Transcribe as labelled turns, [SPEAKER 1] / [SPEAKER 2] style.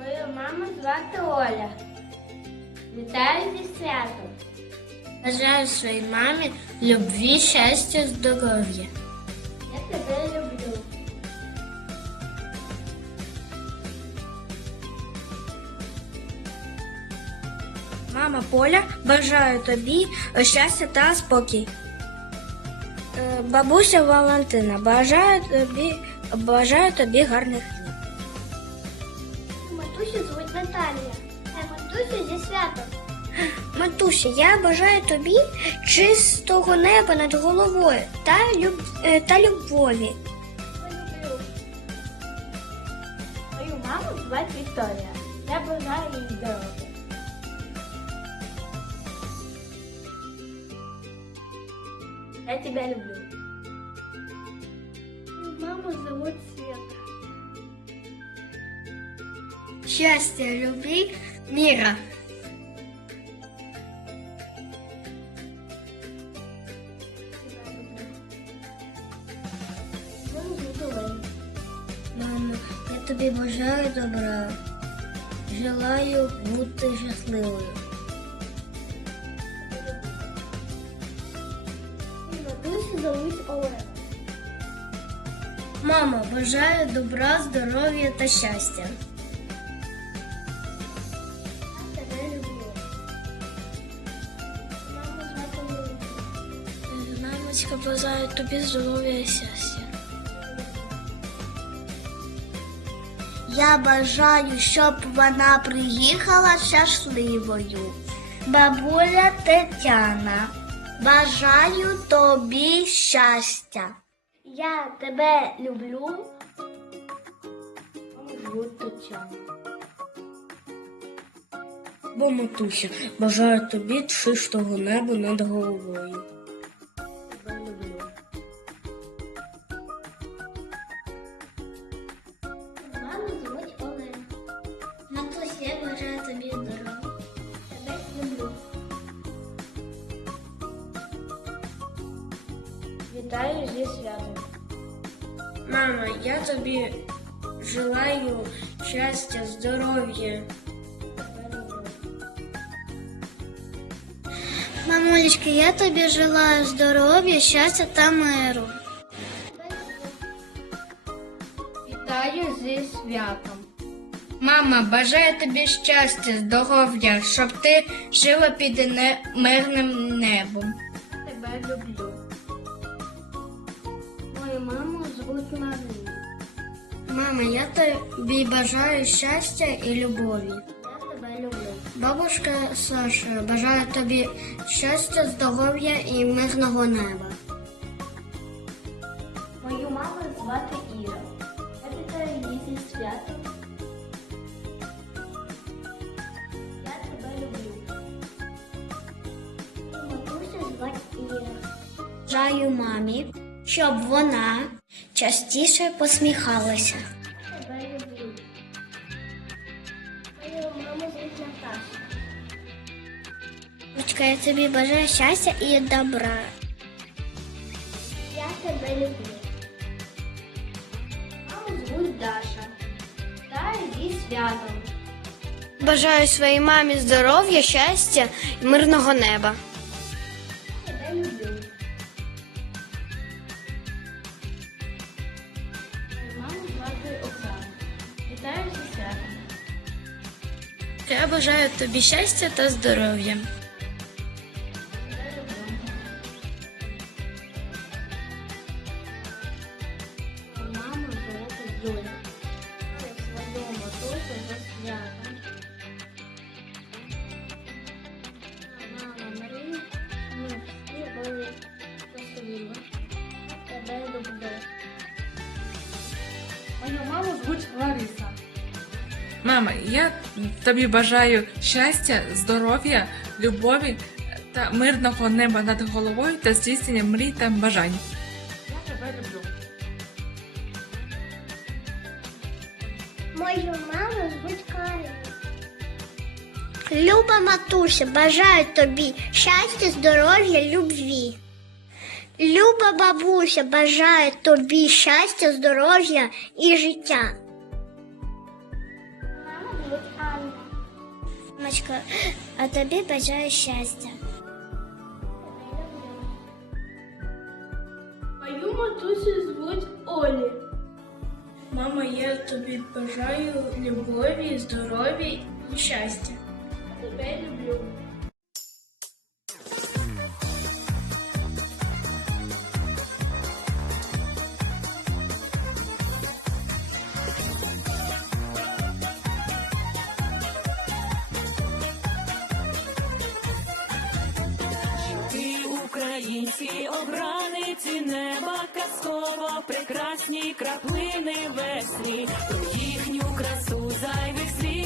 [SPEAKER 1] Мою маму звати Оля. Вітаю зі святом. Бажаю своїй мамі любві, щастя, здоров'я. Я тебе люблю.
[SPEAKER 2] Мама Поля, бажаю тобі щастя та спокій. Е, Бабуся Валентина, бажаю тобі, бажаю тобі гарних днів.
[SPEAKER 1] Матусю звуть Наталія. Я Матусю зі святом.
[SPEAKER 2] Матуся, я бажаю тобі чистого неба над головою та, люб... е, та любові.
[SPEAKER 1] люблю. Мою маму звати Вікторія. Я бажаю їй здоров'я. Я тебя люблю. Маму зовут Света. Маму зовут Олена.
[SPEAKER 2] Мамо, я тобі бажаю добра. Желаю бути щасливою. Мамо, бажаю добра, здоров'я та щастя. Мамочка, бажаю тобі здоров'я і щастя. Я бажаю, щоб вона приїхала щасливою. Бабуля Тетяна, бажаю тобі щастя.
[SPEAKER 1] Я тебе люблю.
[SPEAKER 2] Бо матуся, бажаю тобі чистого неба над головою.
[SPEAKER 1] Вітаю зі святом.
[SPEAKER 2] Мама, я тобі желаю щастя, здоров'я.
[SPEAKER 1] Тебе.
[SPEAKER 2] Мамулечки, я тобі желаю здоров'я, щастя та миру.
[SPEAKER 1] Вітаю зі святом.
[SPEAKER 2] Мама, бажаю тобі щастя, здоров'я, щоб ти жила під не- мирним небом.
[SPEAKER 1] Тебе люблю. Мою маму звуть Марія.
[SPEAKER 2] Мама, я тобі бажаю щастя і любові.
[SPEAKER 1] Я тебе люблю.
[SPEAKER 2] Бабушка Саша, бажаю тобі щастя, здоров'я і мирного неба.
[SPEAKER 1] Мою маму звати Іра. Я вітаю її зі святом. Я тебе люблю. Матуся звати Іра.
[SPEAKER 2] Бажаю мамі, щоб вона частіше посміхалася.
[SPEAKER 1] Тебе люблю. Мою маму звуть Наташа.
[SPEAKER 2] Дочка, я тобі бажаю щастя і добра.
[SPEAKER 1] Я тебе люблю. Маму звуть Даша. Вітаю зі святом.
[SPEAKER 2] Бажаю своїй мамі здоров'я, щастя і мирного неба.
[SPEAKER 1] Я
[SPEAKER 2] бажаю тобі щастя та здоров'я.
[SPEAKER 1] Тебе люблю. Мою маму звати Юля. Я свою матусю за святом. Мама Марія, ми всі були щасливі. Я тебе люблю.
[SPEAKER 3] Мою маму звуть Лариса. Мама, я тобі бажаю щастя, здоров'я, любові та мирного неба над головою та здійснення мрій та бажань. Я тебе люблю.
[SPEAKER 1] Мою маму звуть Карина.
[SPEAKER 2] Люба матуся, бажаю тобі щастя, здоров'я, любві. Люба бабуся, бажаю тобі щастя, здоров'я і життя. мамочко, а тебе бажаю счастья.
[SPEAKER 1] Мою матусю звуть Олі.
[SPEAKER 4] Мама, я тебе бажаю любові, здоровья и счастья.
[SPEAKER 1] Я тебе люблю.
[SPEAKER 5] Українські обраниці неба казково, прекрасні краплини весні, про їхню красу зайвих слів.